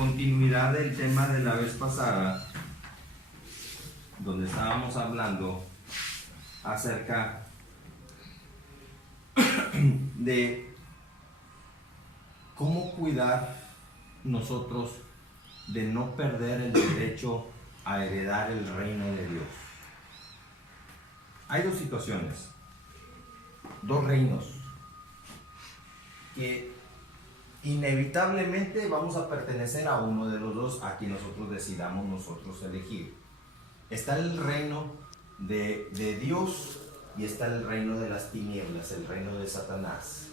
continuidad del tema de la vez pasada, donde estábamos hablando acerca de cómo cuidar nosotros de no perder el derecho a heredar el reino de Dios. Hay dos situaciones, dos reinos, que inevitablemente vamos a pertenecer a uno de los dos, a quien nosotros decidamos nosotros elegir. Está el reino de Dios y está el reino de las tinieblas, el reino de Satanás.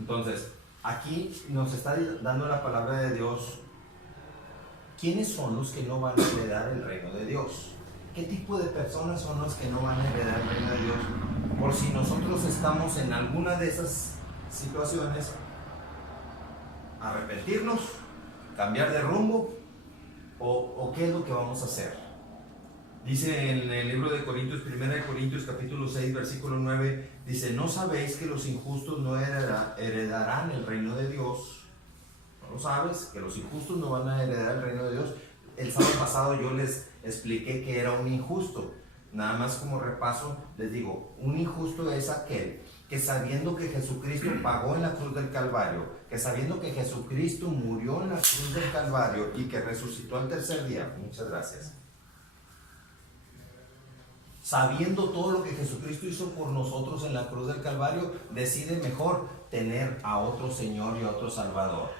Entonces, aquí nos está dando la palabra de Dios. ¿Quiénes son los que no van a heredar el reino de Dios? ¿Qué tipo de personas son los que no van a heredar el reino de Dios? Por si nosotros estamos en alguna de esas situaciones, arrepentirnos, cambiar de rumbo, o qué es lo que vamos a hacer. Dice en el libro de Corintios, 1 Corintios capítulo 6, versículo 9, dice: ¿no sabéis que los injustos no heredarán el reino de Dios? ¿No lo sabes? Que los injustos no van a heredar el reino de Dios. El sábado pasado yo les expliqué que era un injusto. Nada más como repaso, les digo, un injusto es aquel que sabiendo que Jesucristo pagó en la cruz del Calvario, que sabiendo que Jesucristo murió en la cruz del Calvario y que resucitó al tercer día, muchas gracias, sabiendo todo lo que Jesucristo hizo por nosotros en la cruz del Calvario, decide mejor tener a otro Señor y a otro Salvador.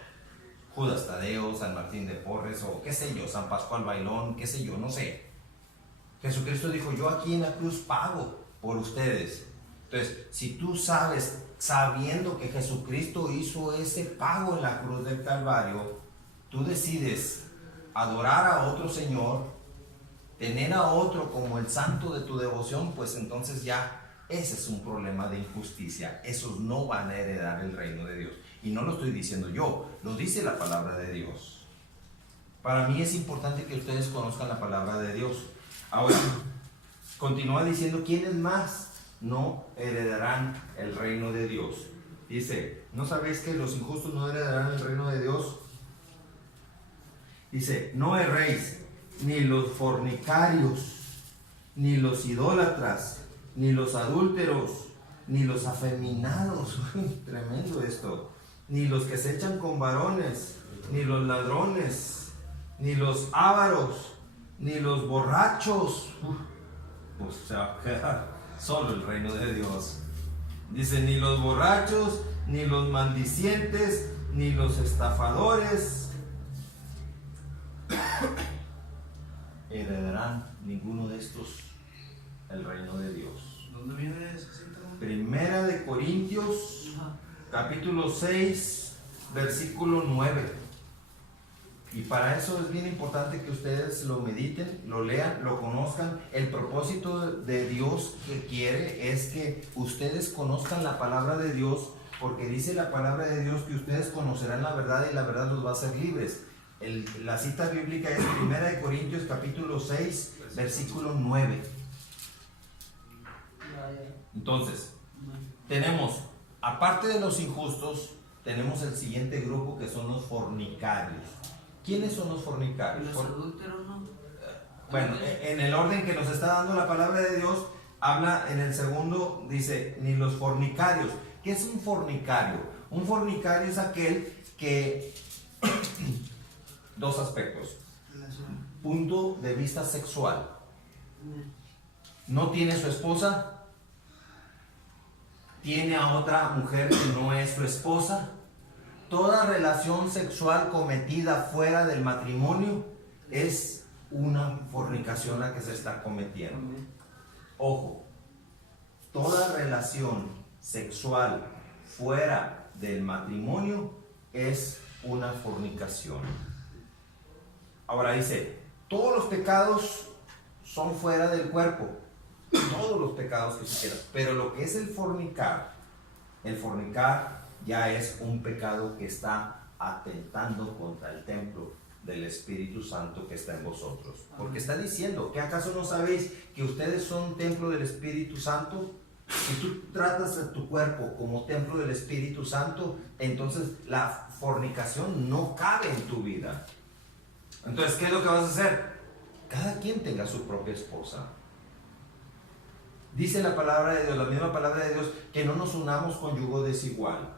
Judas Tadeo, San Martín de Porres, o qué sé yo, San Pascual Bailón, qué sé yo, no sé. Jesucristo dijo: yo aquí en la cruz pago por ustedes. Entonces, si tú sabes, sabiendo que Jesucristo hizo ese pago en la cruz del Calvario, tú decides adorar a otro Señor, tener a otro como el santo de tu devoción, pues entonces ya ese es un problema de injusticia. Esos no van a heredar el reino de Dios. Y no lo estoy diciendo yo, lo dice la palabra de Dios. Para mí es importante que ustedes conozcan la palabra de Dios. Ahora, continúa diciendo quiénes más no heredarán el reino de Dios. Dice: ¿no sabéis que los injustos no heredarán el reino de Dios? Dice: no erréis, ni los fornicarios, ni los idólatras, ni los adúlteros, ni los afeminados, tremendo esto, ni los que se echan con varones, ni los ladrones, ni los ávaros, ni los borrachos. Pues se va a quedar solo el reino de Dios. Dice: ni los borrachos, ni los maldicientes, ni los estafadores heredarán, ninguno de estos, el reino de Dios. ¿Dónde viene esa cita? Primera de Corintios, capítulo 6, versículo 9. Y para eso es bien importante que ustedes lo mediten, lo lean, lo conozcan. El propósito de Dios que quiere es que ustedes conozcan la palabra de Dios, porque dice la palabra de Dios que ustedes conocerán la verdad y la verdad los va a hacer libres. La cita bíblica es 1 Corintios capítulo 6, versículo 9. Entonces, tenemos, aparte de los injustos, tenemos el siguiente grupo, que son los fornicarios. ¿Quiénes son los fornicarios? Los adúlteros, ¿no? Bueno, en el orden que nos está dando la palabra de Dios, habla en el segundo, dice: ni los fornicarios. ¿Qué es un fornicario? Un fornicario es aquel que dos aspectos. Punto de vista sexual. No tiene su esposa, tiene a otra mujer que no es su esposa. Toda relación sexual cometida fuera del matrimonio es una fornicación la que se está cometiendo. Ojo, toda relación sexual fuera del matrimonio es una fornicación. Ahora dice: todos los pecados son fuera del cuerpo, todos los pecados que se quieran, pero lo que es el fornicar ya es un pecado que está atentando contra el templo del Espíritu Santo que está en vosotros. Porque está diciendo: ¿que acaso no sabéis que ustedes son templo del Espíritu Santo? Si tú tratas a tu cuerpo como templo del Espíritu Santo, entonces la fornicación no cabe en tu vida. Entonces, ¿qué es lo que vas a hacer? Cada quien tenga su propia esposa. Dice la palabra de Dios, la misma palabra de Dios, que no nos unamos con yugo desigual.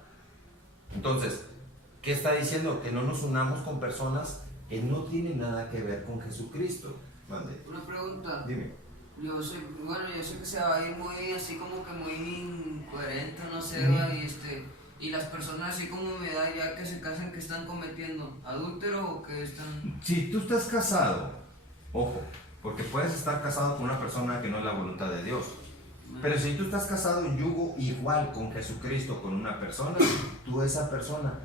Entonces, ¿qué está diciendo? Que no nos unamos con personas que no tienen nada que ver con Jesucristo. Mande. Una pregunta. Dime. Yo sé que se va a ir muy así como que muy incoherente, no sé, ¿verdad? Y las personas así como me da ya que se casan, que están cometiendo adúltero o que están... Si tú estás casado, ojo, porque puedes estar casado con una persona que no es la voluntad de Dios. Pero si tú estás casado en yugo igual con Jesucristo, con una persona, tú esa persona,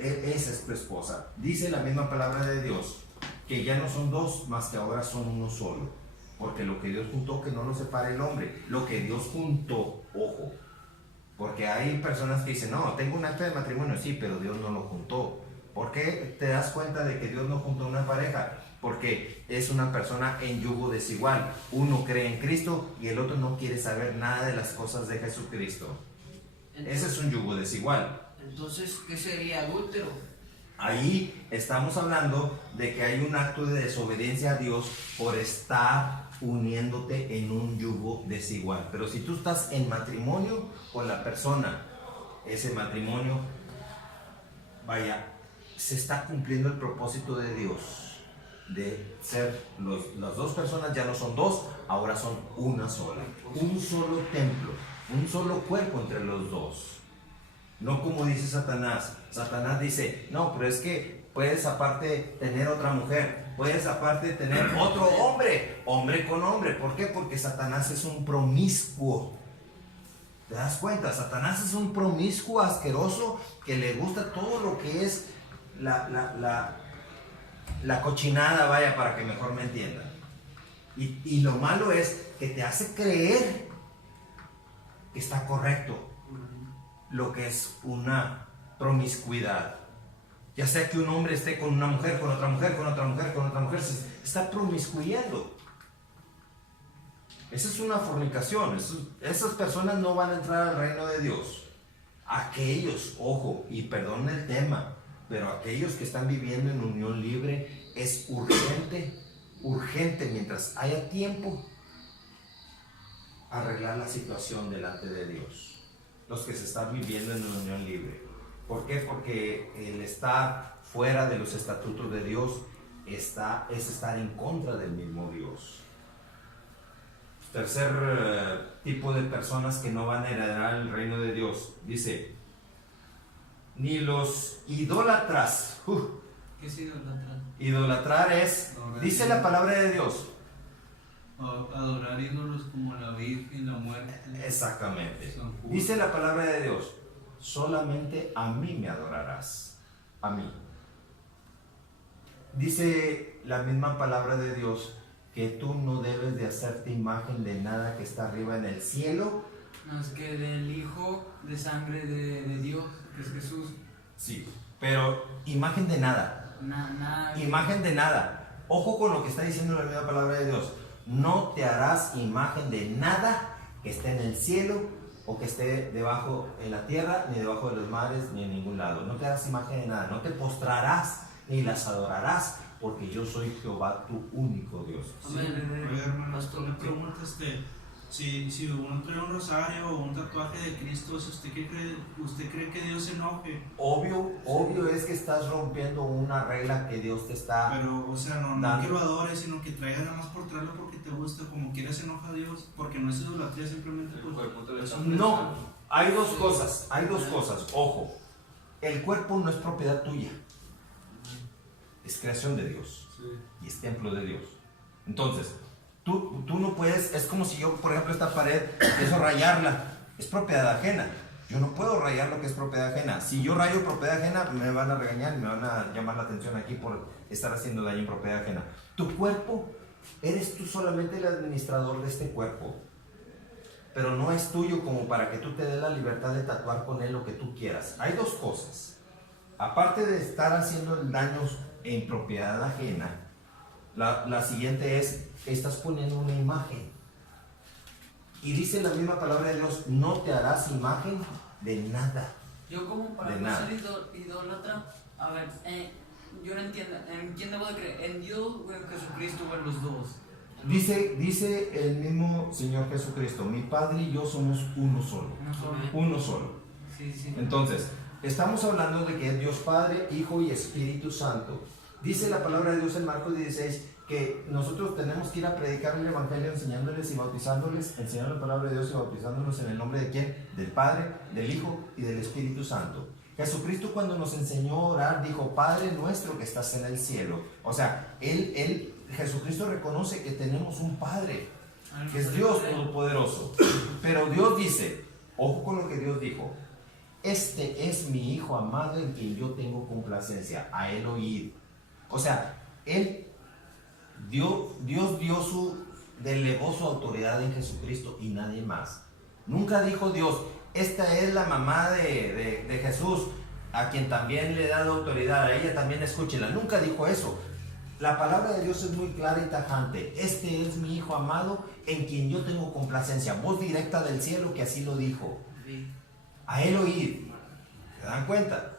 esa es tu esposa. Dice la misma palabra de Dios, que ya no son dos, más que ahora son uno solo. Porque lo que Dios juntó, que no lo separe el hombre. Lo que Dios juntó, ojo. Porque hay personas que dicen, no, tengo un acta de matrimonio, sí, pero Dios no lo juntó. ¿Por qué te das cuenta de que Dios no juntó una pareja? Porque es una persona en yugo desigual. Uno cree en Cristo y el otro no quiere saber nada de las cosas de Jesucristo. Ese es un yugo desigual. Entonces, ¿qué sería adúltero? Ahí estamos hablando de que hay un acto de desobediencia a Dios por estar uniéndote en un yugo desigual. Pero si tú estás en matrimonio con la persona, ese matrimonio, vaya, se está cumpliendo el propósito de Dios de ser las dos personas, ya no son dos, ahora son una sola, un solo templo, un solo cuerpo entre los dos. No como dice Satanás. Satanás dice, no, pero es que puedes aparte tener otra mujer, puedes aparte tener otro hombre, hombre con hombre. ¿Por qué? Porque Satanás es un promiscuo. ¿Te das cuenta? Satanás es un promiscuo asqueroso que le gusta todo lo que es la cochinada, vaya, para que mejor me entiendan. Y lo malo es que te hace creer que está correcto lo que es una promiscuidad. Ya sea que un hombre esté con una mujer, con otra mujer, con otra mujer, con otra mujer, se está promiscuyendo. Esa es una fornicación. Esas personas no van a entrar al reino de Dios. Aquellos, ojo, y perdón el tema, pero aquellos que están viviendo en unión libre, es urgente, mientras haya tiempo, arreglar la situación delante de Dios. Los que se están viviendo en una unión libre. ¿Por qué? Porque el estar fuera de los estatutos de Dios es estar en contra del mismo Dios. Tercer tipo de personas que no van a heredar el reino de Dios. Dice, ni los idólatras. ¿Qué es idolatrar? Idolatrar es, dice la palabra de Dios. Adorar ídolos como la Virgen, la muerte. Exactamente. Dice la palabra de Dios, solamente a mí me adorarás. A mí. Dice la misma palabra de Dios que tú no debes de hacerte imagen de nada que está arriba en el cielo. Más que del Hijo de sangre de Dios, que es Jesús. Sí, pero imagen de nada. Nada. Imagen de nada. Ojo con lo que está diciendo la misma palabra de Dios. No te harás imagen de nada que esté en el cielo o que esté debajo en la tierra, ni debajo de los mares, ni en ningún lado. No te harás imagen de nada. No te postrarás ni las adorarás, porque yo soy Jehová, tu único Dios. Sí. Oiga, hermano, una pregunta, si uno trae un rosario o un tatuaje de Cristo, ¿usted cree que Dios se enoje? Obvio es que estás rompiendo una regla que Dios te está... Pero, o sea, no que lo adores, sino que traigas nada más por traerlo porque te gusta, como quieras se enoja a Dios, porque no es idolatría, simplemente pues... No, hay dos cosas, ojo. El cuerpo no es propiedad tuya, es creación de Dios y es templo de Dios. Entonces, tú no puedes, es como si yo, por ejemplo, esta pared empiezo a rayarla, es propiedad ajena. Yo no puedo rayar lo que es propiedad ajena. Si yo rayo propiedad ajena, me van a regañar y me van a llamar la atención aquí por estar haciendo daño en propiedad ajena. Tu cuerpo, eres tú solamente el administrador de este cuerpo, pero no es tuyo como para que tú te des la libertad de tatuar con él lo que tú quieras. Hay dos cosas. Aparte de estar haciendo daños en propiedad ajena, la siguiente es, estás poniendo una imagen. Y dice la misma palabra de Dios, no te harás imagen de nada. Yo como para De no nada. ser idólatra, a ver, yo no entiendo, ¿en quién debo de creer? ¿En Dios o en Jesucristo o en los dos? Dice el mismo Señor Jesucristo, mi Padre y yo somos uno solo. No solo. Uno solo. Sí, sí. Entonces, estamos hablando de que es Dios Padre, Hijo y Espíritu Santo. Dice la palabra de Dios en Marcos 16 que nosotros tenemos que ir a predicar el Evangelio enseñándoles y bautizándoles, enseñando la palabra de Dios y bautizándolos en el nombre de ¿quién? Del Padre, del Hijo y del Espíritu Santo. Jesucristo cuando nos enseñó a orar dijo, Padre nuestro que estás en el cielo. O sea, Jesucristo reconoce que tenemos un Padre, que es Dios Todopoderoso. Pero Dios dice, ojo con lo que Dios dijo, este es mi Hijo amado en quien yo tengo complacencia, a Él oíd. O sea, Dios delegó su autoridad en Jesucristo y nadie más. Nunca dijo Dios, esta es la mamá de Jesús, a quien también le he dado autoridad, a ella también escúchela. Nunca dijo eso. La palabra de Dios es muy clara y tajante. Este es mi Hijo amado en quien yo tengo complacencia. Voz directa del cielo que así lo dijo. A Él oíd. ¿Se dan cuenta?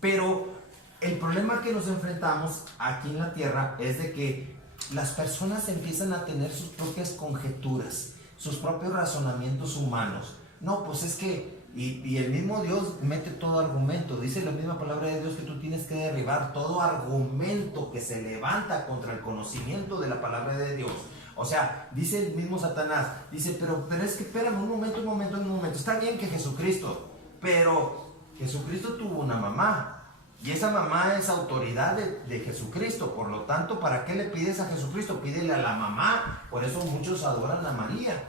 Pero el problema que nos enfrentamos aquí en la tierra es de que las personas empiezan a tener sus propias conjeturas, sus propios razonamientos humanos. No, pues es que, y el mismo Dios mete todo argumento. Dice la misma palabra de Dios que tú tienes que derribar todo argumento que se levanta contra el conocimiento de la palabra de Dios. O sea, dice el mismo Satanás, dice, pero es que espérame un momento. Está bien que Jesucristo, pero Jesucristo tuvo una mamá. Y esa mamá es autoridad de Jesucristo. Por lo tanto, ¿para qué le pides a Jesucristo? Pídele a la mamá. Por eso muchos adoran a María.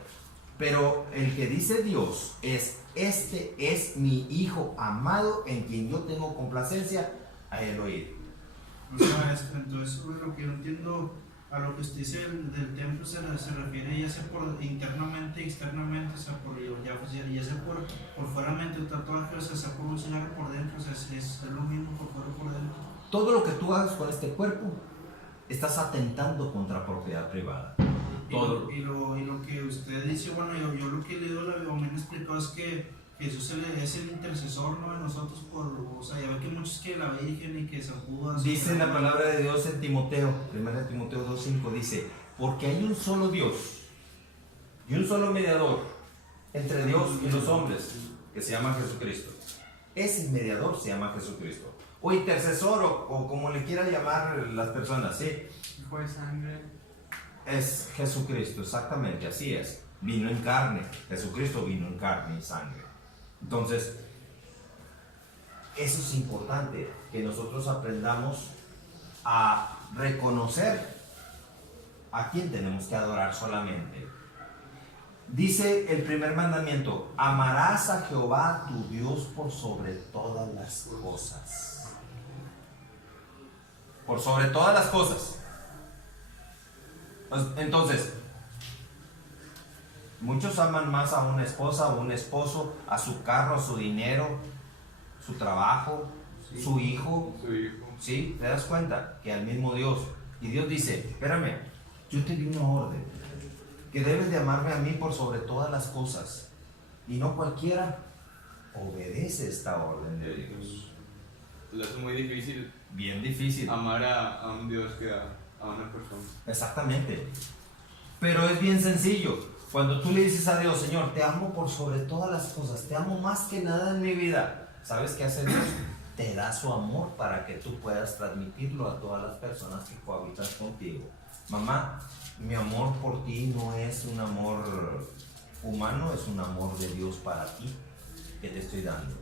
Pero el que dice Dios es, este es mi Hijo amado en quien yo tengo complacencia, a Él oír. O sea, entonces lo que yo entiendo a lo que usted dice del templo se refiere ya sea por internamente, externamente, o sea, ya sea por fuera un tatuaje, o sea por un cigarro por dentro, o sea, es lo mismo por fuera o por dentro. Todo lo que tú hagas con este cuerpo, estás atentando contra propiedad privada. Todo. Y lo que usted dice, bueno, yo lo que he leído, o me han explicado es que Jesús es el intercesor, ¿no? De nosotros, o sea, ya ve que muchos que la Virgen y que San Judas. Dice la palabra de Dios en Timoteo, 1 Timoteo 2:5, dice, porque hay un solo Dios y un solo mediador entre Dios y los hombres, que se llama Jesucristo. Ese mediador se llama Jesucristo. O intercesor, o como le quieran llamar las personas, ¿sí? Hijo de sangre. Es Jesucristo, exactamente, así es. Vino en carne, Jesucristo vino en carne y sangre. Entonces, eso es importante, que nosotros aprendamos a reconocer a quién tenemos que adorar solamente. Dice el primer mandamiento, amarás a Jehová tu Dios por sobre todas las cosas. Por sobre todas las cosas. Entonces, muchos aman más a una esposa o un esposo, a su carro, a su dinero, su trabajo, sí, su hijo. ¿Sí? ¿Te das cuenta? Que al mismo Dios. Y Dios dice, espérame, yo te di una orden, que debes de amarme a mí por sobre todas las cosas. Y no cualquiera obedece esta orden de Dios. Es muy difícil. Bien difícil. Amar a un Dios que a una persona. Exactamente. Pero es bien sencillo. Cuando tú le dices a Dios, Señor, te amo por sobre todas las cosas, te amo más que nada en mi vida, ¿sabes qué hace Dios? Te da su amor para que tú puedas transmitirlo a todas las personas que cohabitan contigo. Mamá, mi amor por ti no es un amor humano, es un amor de Dios para ti que te estoy dando.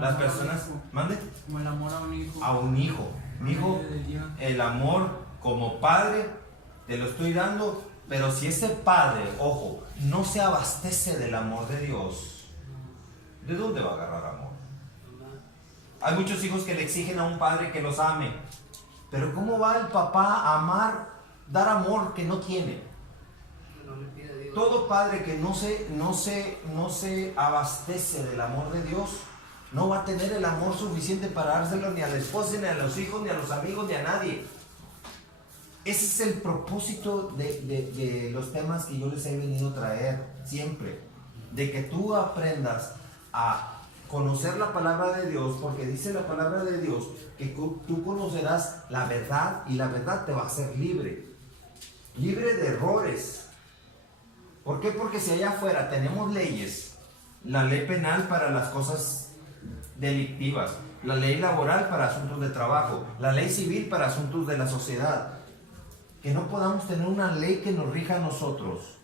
Las personas, mande, como el amor a un hijo. A un hijo. Mi hijo, el amor como padre te lo estoy dando, pero si ese padre, ojo, no se abastece del amor de Dios, ¿de dónde va a agarrar amor? Hay muchos hijos que le exigen a un padre que los ame, pero ¿cómo va el papá a amar, dar amor que no tiene? Todo padre que no se abastece del amor de Dios no va a tener el amor suficiente para dárselo ni a la esposa, ni a los hijos, ni a los amigos, ni a nadie. Ese es el propósito de los temas que yo les he venido a traer siempre. De que tú aprendas a conocer la palabra de Dios, porque dice la palabra de Dios que tú conocerás la verdad y la verdad te va a hacer libre. Libre de errores. ¿Por qué? Porque si allá afuera tenemos leyes, la ley penal para las cosas delictivas, la ley laboral para asuntos de trabajo, la ley civil para asuntos de la sociedad, que no podamos tener una ley que nos rija a nosotros.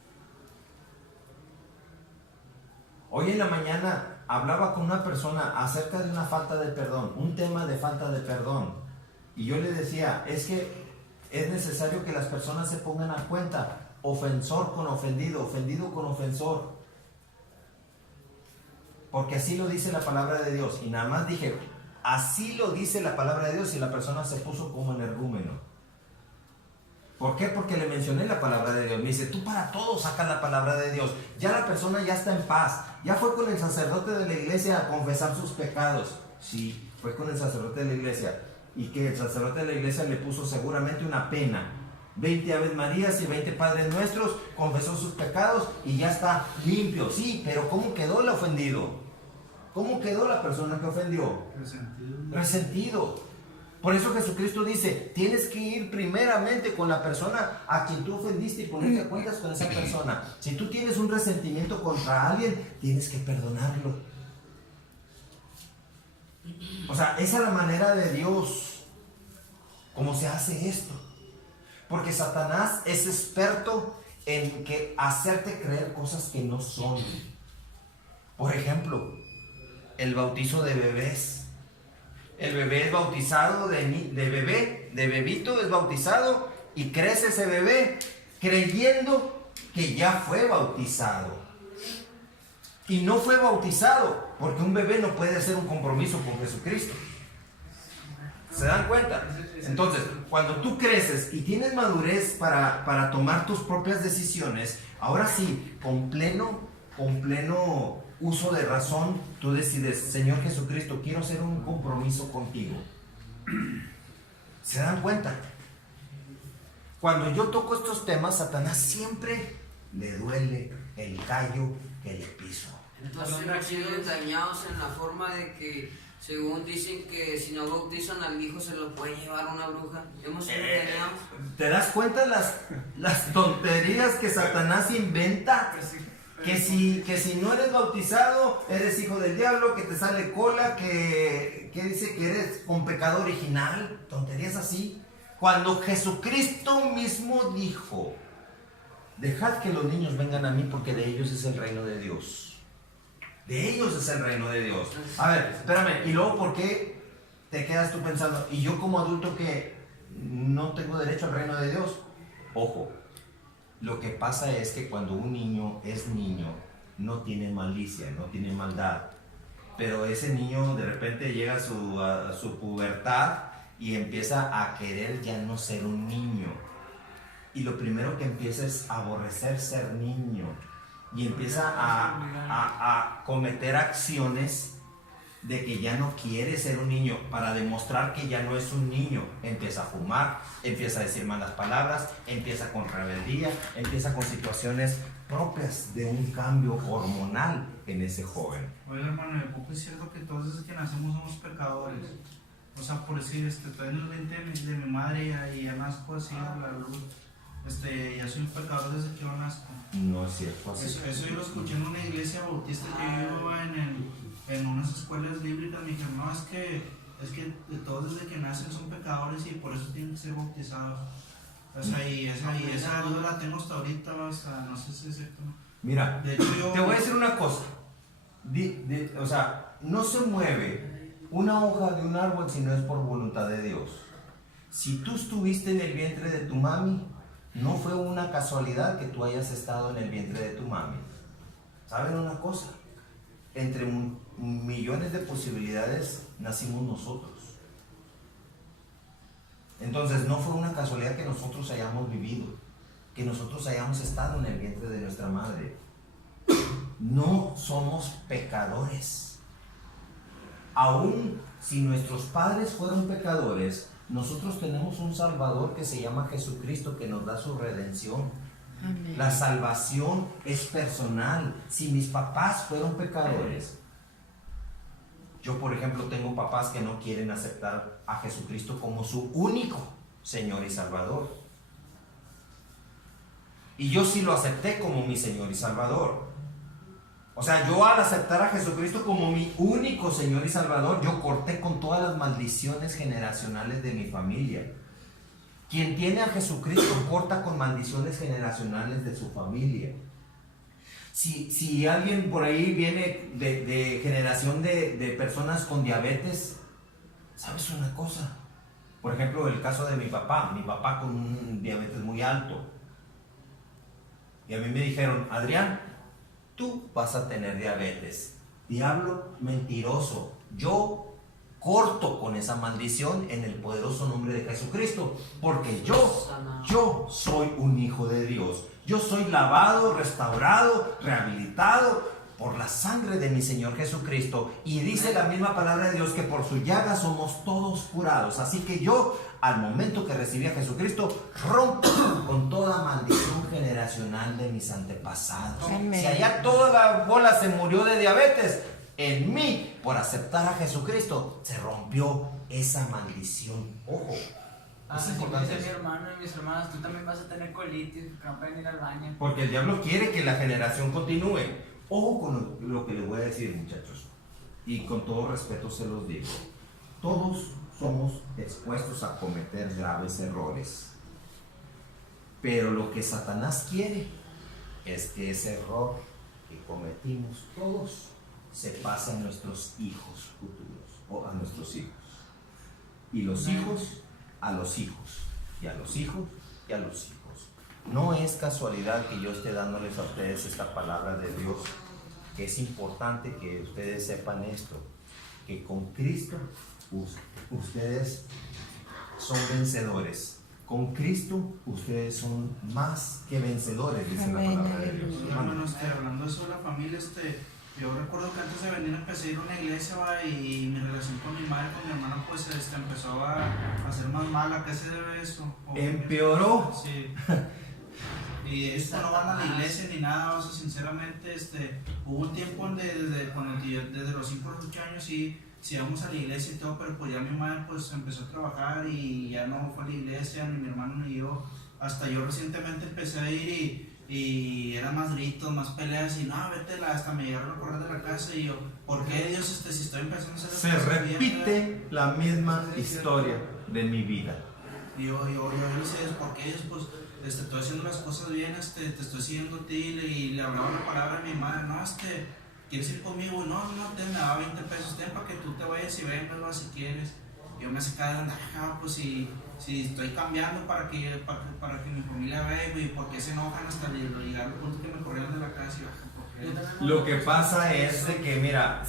Hoy en la mañana hablaba con una persona acerca de una falta de perdón, un tema de falta de perdón, y yo le decía, es que es necesario que las personas se pongan a cuenta, ofensor con ofendido, ofendido con ofensor, porque así lo dice la palabra de Dios. Y nada más dije, así lo dice la palabra de Dios, y la persona se puso como energúmeno. ¿Por qué? Porque le mencioné la palabra de Dios. Me dice, tú para todo sacas la palabra de Dios. Ya la persona ya está en paz. Ya fue con el sacerdote de la iglesia a confesar sus pecados. Sí, fue con el sacerdote de la iglesia. Y que el sacerdote de la iglesia le puso seguramente una pena. 20 Aves Marías y 20 Padres Nuestros, confesó sus pecados y ya está limpio. Sí, pero ¿cómo quedó el ofendido? ¿Cómo quedó la persona que ofendió? Resentido. Por eso Jesucristo dice, tienes que ir primeramente con la persona a quien tú ofendiste y ponerte a cuentas con esa persona. Si tú tienes un resentimiento contra alguien, tienes que perdonarlo. O sea, esa es la manera de Dios, cómo se hace esto. Porque Satanás es experto en hacerte creer cosas que no son. Por ejemplo, el bautizo de bebés. El bebé es bautizado de bebito es bautizado y crece ese bebé creyendo que ya fue bautizado. Y no fue bautizado porque un bebé no puede hacer un compromiso con Jesucristo. ¿Se dan cuenta? Entonces, cuando tú creces y tienes madurez para tomar tus propias decisiones, ahora sí, con pleno uso de razón, tú decides, Señor Jesucristo, quiero hacer un compromiso contigo. ¿Se dan cuenta? Cuando yo toco estos temas, Satanás siempre le duele el callo que le piso. Entonces hemos sido engañados en la forma de que, según dicen que si no bautizan al hijo se lo puede llevar una bruja. Hemos sido engañados. ¿Te das cuenta las tonterías que Satanás inventa? Que si no eres bautizado, eres hijo del diablo, que te sale cola, que dice que eres un pecado original, tonterías así. Cuando Jesucristo mismo dijo, dejad que los niños vengan a mí porque de ellos es el reino de Dios. De ellos es el reino de Dios. A ver, espérame, y luego ¿por qué te quedas tú pensando, y yo como adulto que no tengo derecho al reino de Dios? Ojo. Lo que pasa es que cuando un niño es niño, no tiene malicia, no tiene maldad. Pero ese niño de repente llega a su pubertad y empieza a querer ya no ser un niño. Y lo primero que empieza es aborrecer ser niño. Y empieza a cometer acciones de que ya no quiere ser un niño, para demostrar que ya no es un niño. Empieza a fumar, empieza a decir malas palabras, empieza con rebeldía, empieza con situaciones propias de un cambio hormonal en ese joven. Oye, hermano, ¿de poco es cierto que todos desde que nacemos somos pecadores? O sea, por decir, todavía en el vientre de mi madre y ya nazco así a la luz. Ya soy un pecador desde que yo nazco. No es cierto así. Eso yo lo escuché en una iglesia bautista que yo iba en unas escuelas bíblicas. Me dijeron, no, es que todos desde que nacen son pecadores y por eso tienen que ser bautizados. O sea, y esa duda la tengo hasta ahorita, o sea, no sé si es cierto. Mira, De hecho, te voy a decir una cosa. O sea, no se mueve una hoja de un árbol si no es por voluntad de Dios. Si tú estuviste en el vientre de tu mami, no fue una casualidad que tú hayas estado en el vientre de tu mami. ¿Saben una cosa? Entre millones de posibilidades nacimos nosotros. Entonces no fue una casualidad que nosotros hayamos vivido, que nosotros hayamos estado en el vientre de nuestra madre. No somos pecadores. Aún si nuestros padres fueron pecadores, nosotros tenemos un Salvador que se llama Jesucristo, que nos da su redención. Amén. La salvación es personal. Si mis papás fueron pecadores, yo por ejemplo tengo papás que no quieren aceptar a Jesucristo como su único Señor y Salvador. Y yo sí lo acepté como mi Señor y Salvador. O sea, yo al aceptar a Jesucristo como mi único Señor y Salvador, yo corté con todas las maldiciones generacionales de mi familia. Quien tiene a Jesucristo corta con maldiciones generacionales de su familia. Si alguien por ahí viene de generación de personas con diabetes, ¿sabes una cosa? Por ejemplo, el caso de mi papá con un diabetes muy alto. Y a mí me dijeron, Adrián, tú vas a tener diabetes. Diablo mentiroso. Yo corto con esa maldición en el poderoso nombre de Jesucristo, porque yo soy un hijo de Dios. Yo soy lavado, restaurado, rehabilitado por la sangre de mi Señor Jesucristo. Y dice la misma palabra de Dios que por su llaga somos todos curados. Así que yo, al momento que recibí a Jesucristo, rompo con toda maldición generacional de mis antepasados. Amén. Si allá toda la bola se murió de diabetes, en mí, por aceptar a Jesucristo, se rompió esa maldición. Ojo, es Si importante dice mi eso. hermano y mis hermanas, tú también vas a tener colitis, que no pueden ir al baño. Porque el diablo quiere que la generación continúe. Ojo con lo que les voy a decir, muchachos. Y con todo respeto se los digo. Todos somos expuestos a cometer graves errores. Pero lo que Satanás quiere es que ese error que cometimos todos se pase a nuestros hijos futuros o a nuestros hijos. Y los hijos a los hijos. Y a los hijos y a los hijos. No es casualidad que yo esté dándoles a ustedes esta palabra de Dios, que es importante que ustedes sepan esto, que con Cristo ustedes son vencedores. Con Cristo ustedes son más que vencedores, dice la Amén, palabra de Dios. aleluya. Hermano, hablando de eso de la familia, yo recuerdo que antes de venir empecé a ir a una iglesia, y mi relación con mi madre, con mi hermana, pues empezó a ser más mala. ¿Qué se debe eso? ¿Empeoró? Sí. Y ellos no van a la iglesia ni nada, o sea, sinceramente, hubo un tiempo desde los 5 a los 8 años sí íbamos a la iglesia y todo, pero pues ya mi madre pues empezó a trabajar y ya no fue a la iglesia, ni mi hermano ni yo. Hasta yo recientemente empecé a ir y eran más gritos, más peleas y no, vete, hasta me llegaron a correr de la casa y yo, ¿por qué Dios, si estoy empezando a hacer las Se cosas bien, repite la misma historia de mi vida. y yo le decía, ¿por qué Dios? Pues estoy haciendo las cosas bien, te estoy siguiendo a ti, y le hablaba la palabra a mi madre, no, ¿quieres ir conmigo? No, me daba 20 pesos, para que tú te vayas y vengas, si quieres. Yo me sacaba de onda, pues si estoy cambiando para que mi familia vea, y por qué se enojan hasta llegar al punto que me corrieron de la casa, y Lo que pasa es de que, mira,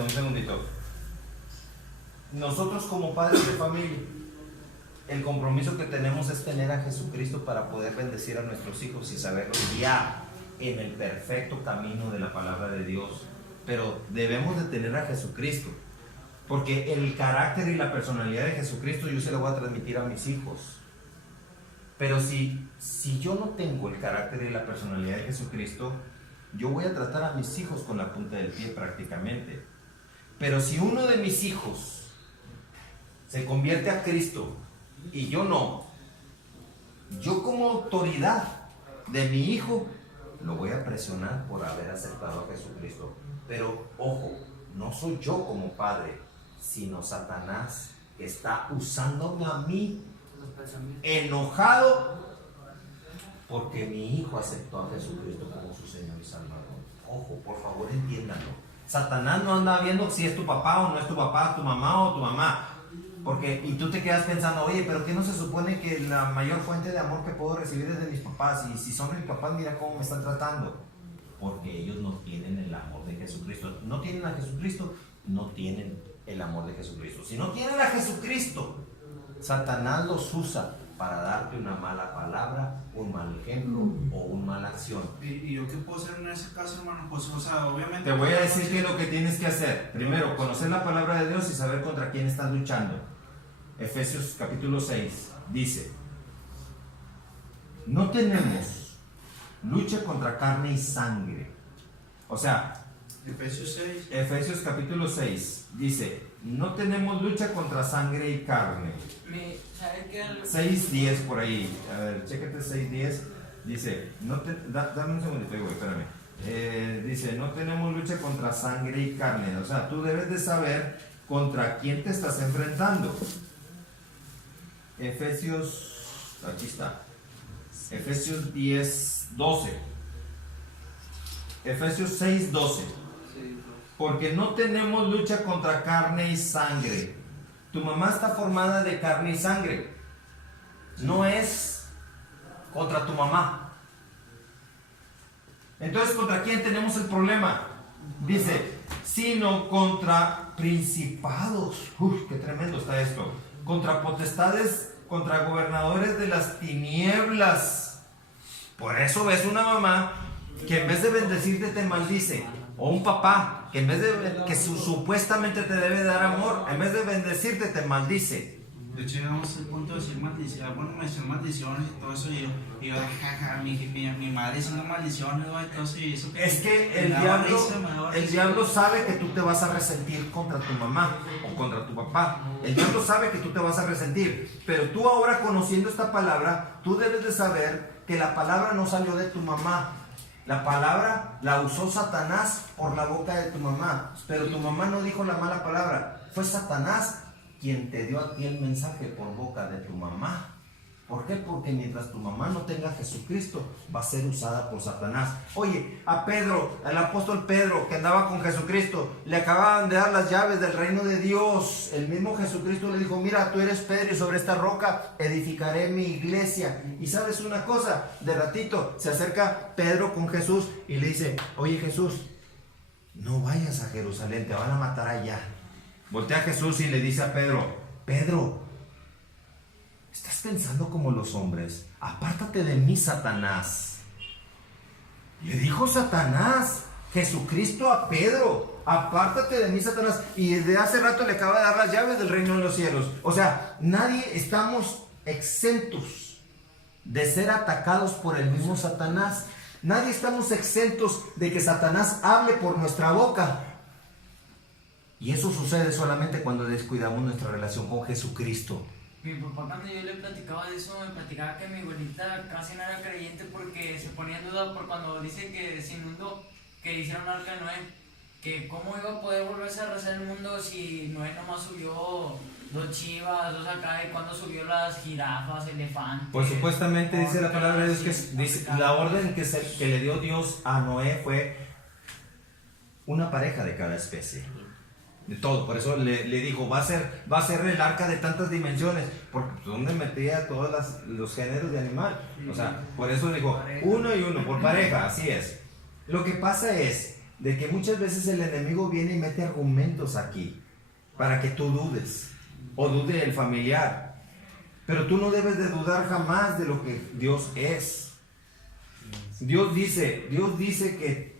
un segundito. Nosotros como padres de familia, el compromiso que tenemos es tener a Jesucristo para poder bendecir a nuestros hijos y saberlos guiar en el perfecto camino de la palabra de Dios. Pero debemos de tener a Jesucristo, porque el carácter y la personalidad de Jesucristo yo se lo voy a transmitir a mis hijos. Pero si yo no tengo el carácter y la personalidad de Jesucristo, yo voy a tratar a mis hijos con la punta del pie prácticamente. Pero si uno de mis hijos se convierte a Cristo y yo no, yo como autoridad de mi hijo lo voy a presionar por haber aceptado a Jesucristo. Pero ojo, no soy yo como padre, sino Satanás, que está usándome a mí enojado porque mi hijo aceptó a Jesucristo como su Señor y Salvador. Ojo, por favor, entiéndanlo. Satanás no anda viendo si es tu papá o no es tu papá, tu mamá o tu mamá. Y tú te quedas pensando, oye, pero ¿qué no se supone que la mayor fuente de amor que puedo recibir es de mis papás? Y si son mis papás, mira cómo me están tratando. Porque ellos no tienen el amor de Jesucristo. No tienen a Jesucristo, no tienen el amor de Jesucristo. Si no tienen a Jesucristo, Satanás los usa para darte una mala palabra, un mal ejemplo o una mala acción. ¿Y yo qué puedo hacer en ese caso, hermano? Pues, o sea, obviamente... Te voy a decir qué es lo que tienes que hacer. Primero, conocer la palabra de Dios y saber contra quién estás luchando. Efesios capítulo 6, dice: no tenemos lucha contra carne y sangre. O sea, Efesios capítulo 6 dice: no tenemos lucha contra sangre y carne. ¿Sabes qué? 6:10 por ahí. A ver, chécate 6:10. Dice, dame un segundito, güey, espérame. Dice, no tenemos lucha contra sangre y carne. O sea, tú debes de saber contra quién te estás enfrentando. Efesios, aquí está. Efesios 10:12. Efesios 6:12. Porque no tenemos lucha contra carne y sangre. Tu mamá está formada de carne y sangre. No es contra tu mamá. Entonces, ¿contra quién tenemos el problema? Dice, sino contra principados. Uf, qué tremendo está esto. Contra potestades, contra gobernadores de las tinieblas. Por eso ves una mamá que en vez de bendecirte te maldice. O un papá que en vez de que supuestamente te debe dar amor, en vez de bendecirte te maldice. De hecho, llegamos al punto de decir maldiciones. Bueno, me decían maldiciones y todo eso. Y yo jaja, mi madre diciendo maldiciones, y todo eso. Y eso Es que el diablo sabe que tú te vas a resentir contra tu mamá o contra tu papá. El diablo sabe que tú te vas a resentir. Pero tú ahora, conociendo esta palabra, tú debes de saber que la palabra no salió de tu mamá. La palabra la usó Satanás por la boca de tu mamá. Pero tu mamá no dijo la mala palabra. Fue Satanás quien te dio a ti el mensaje por boca de tu mamá. ¿Por qué? Porque mientras tu mamá no tenga a Jesucristo, va a ser usada por Satanás. Oye, a Pedro, al apóstol Pedro, que andaba con Jesucristo, le acababan de dar las llaves del reino de Dios. El mismo Jesucristo le dijo, mira, tú eres Pedro y sobre esta roca edificaré mi iglesia. Y sabes una cosa, de ratito se acerca Pedro con Jesús y le dice, oye Jesús, no vayas a Jerusalén, te van a matar allá. Voltea a Jesús y le dice a Pedro, Pedro, ¿estás pensando como los hombres? Apártate de mí, Satanás. Le dijo Satanás, Jesucristo a Pedro, apártate de mí, Satanás. Y desde hace rato le acaba de dar las llaves del reino de los cielos. O sea, nadie estamos exentos de ser atacados por el mismo Satanás. Nadie estamos exentos de que Satanás hable por nuestra boca. Y eso sucede solamente cuando descuidamos nuestra relación con Jesucristo. Mi papá, cuando yo le platicaba de eso, me platicaba que mi abuelita casi no era creyente porque se ponía en duda por cuando dice que se inundó, que hicieron arca de Noé, que cómo iba a poder volverse a rezar el mundo si Noé nomás subió 2 chivas, 2 acá, y cuando subió las jirafas, elefantes. Pues supuestamente dice la palabra de Dios que dice, la orden que le dio Dios a Noé fue una pareja de cada especie. De todo, por eso le dijo, va a ser el arca de tantas dimensiones, porque ¿dónde metía todos los géneros de animal? O sea, por eso dijo, uno y uno, por pareja, así es. Lo que pasa es de que muchas veces el enemigo viene y mete argumentos aquí, para que tú dudes, o dude el familiar, pero tú no debes de dudar jamás de lo que Dios es. Dios dice que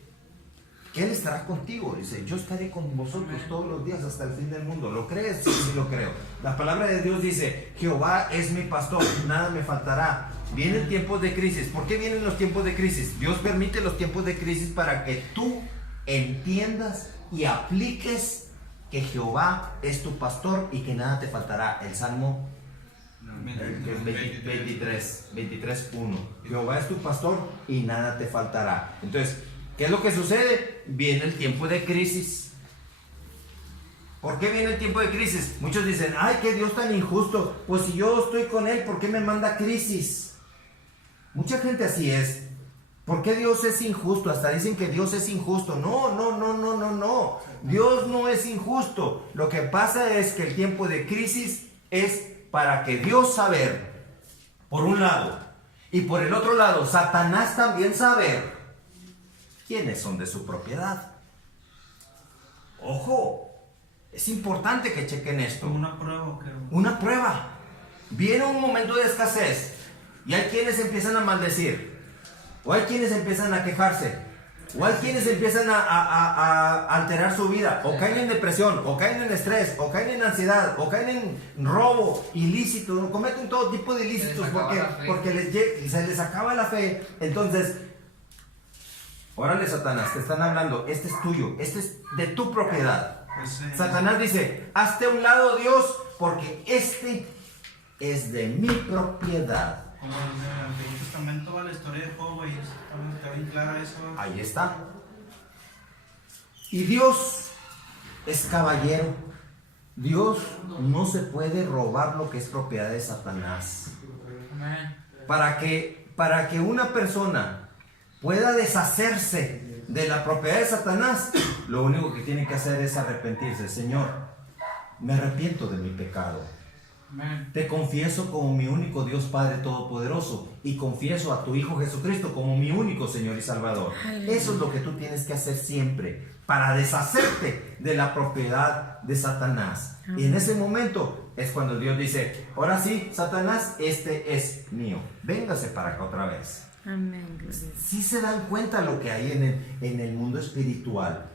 Él estará contigo, dice, yo estaré con vosotros todos los días hasta el fin del mundo. ¿Lo crees? Sí, sí lo creo. La palabra de Dios dice, Jehová es mi pastor, nada me faltará. Vienen tiempos de crisis. ¿Por qué vienen los tiempos de crisis? Dios permite los tiempos de crisis para que tú entiendas y apliques que Jehová es tu pastor y que nada te faltará. El Salmo 23:1. Jehová es tu pastor y nada te faltará. Entonces, ¿qué es lo que sucede? Viene el tiempo de crisis. ¿Por qué viene el tiempo de crisis? Muchos dicen, ay, qué Dios tan injusto. Pues si yo estoy con Él, ¿por qué me manda crisis? Mucha gente así es. ¿Por qué Dios es injusto? Hasta dicen que Dios es injusto. No. Dios no es injusto. Lo que pasa es que el tiempo de crisis es para que Dios saber, por un lado, y por el otro lado, Satanás también saber quiénes son de su propiedad. Ojo, es importante que chequen esto. Una prueba. Una prueba. Viene un momento de escasez y hay quienes empiezan a maldecir o hay quienes empiezan a quejarse. O hay quienes empiezan a alterar su vida, o caen en depresión, o caen en estrés, o caen en ansiedad, o caen en robo, ilícito, cometen todo tipo de ilícitos porque se les acaba la fe. Entonces, órale, Satanás, te están hablando, este es tuyo, este es de tu propiedad. Satanás dice, hazte a un lado, Dios, porque este es de mi propiedad. Como en el Antiguo Testamento va la historia de Job, y está bien clara eso. Ahí está. Y Dios es caballero. Dios no se puede robar lo que es propiedad de Satanás. Amén. Para que una persona pueda deshacerse de la propiedad de Satanás, lo único que tiene que hacer es arrepentirse. Señor, me arrepiento de mi pecado. Amén. Te confieso como mi único Dios Padre Todopoderoso y confieso a tu Hijo Jesucristo como mi único Señor y Salvador. Eso es lo que tú tienes que hacer siempre para deshacerte de la propiedad de Satanás. Y en ese momento es cuando Dios dice, ahora sí, Satanás, este es mío. Véngase para acá otra vez. Amén. Si se dan cuenta lo que hay en el mundo espiritual,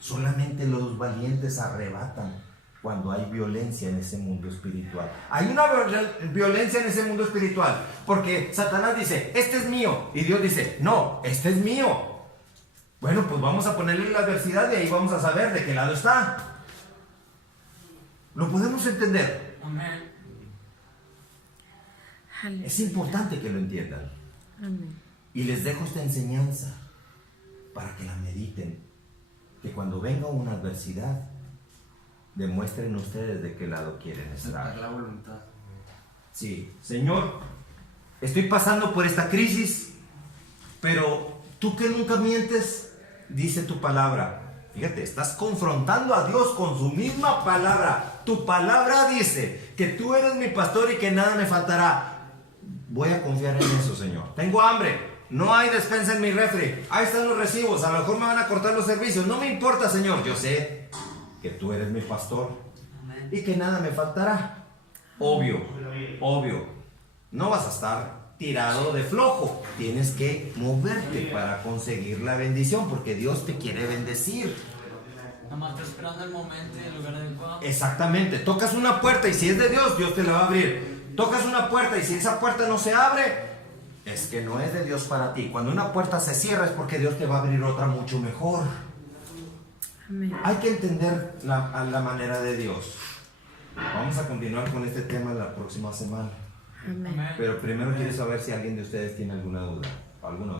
solamente los valientes arrebatan cuando hay violencia en ese mundo espiritual. Hay una violencia en ese mundo espiritual, porque Satanás dice, este es mío, y Dios dice, no, este es mío. Bueno, pues vamos a ponerle la adversidad y ahí vamos a saber de qué lado está. ¿Lo podemos entender? Amén. Es importante que lo entiendan. Amén. Y les dejo esta enseñanza para que la mediten, que cuando venga una adversidad, demuestren ustedes de qué lado quieren estar. La voluntad. Sí, Señor, estoy pasando por esta crisis, pero tú que nunca mientes, dice tu palabra. Fíjate, estás confrontando a Dios con su misma palabra. Tu palabra dice que tú eres mi pastor y que nada me faltará. Voy a confiar en eso, Señor. Tengo hambre, no hay despensa en mi refri. Ahí están los recibos, a lo mejor me van a cortar los servicios. No me importa, Señor. Yo sé que tú eres mi pastor y que nada me faltará. Obvio, obvio. No vas a estar tirado de flojo. Tienes que moverte para conseguir la bendición, porque Dios te quiere bendecir. Nada más está esperando el momento y el lugar adecuado. Exactamente. Tocas una puerta y si es de Dios, Dios te la va a abrir. Tocas una puerta y si esa puerta no se abre, es que no es de Dios para ti. Cuando una puerta se cierra es porque Dios te va a abrir otra mucho mejor. Amén. Hay que entender la manera de Dios. Vamos a continuar con este tema la próxima semana. Amén. Amén. Pero primero quiero saber si alguien de ustedes tiene alguna duda. ¿Alguna?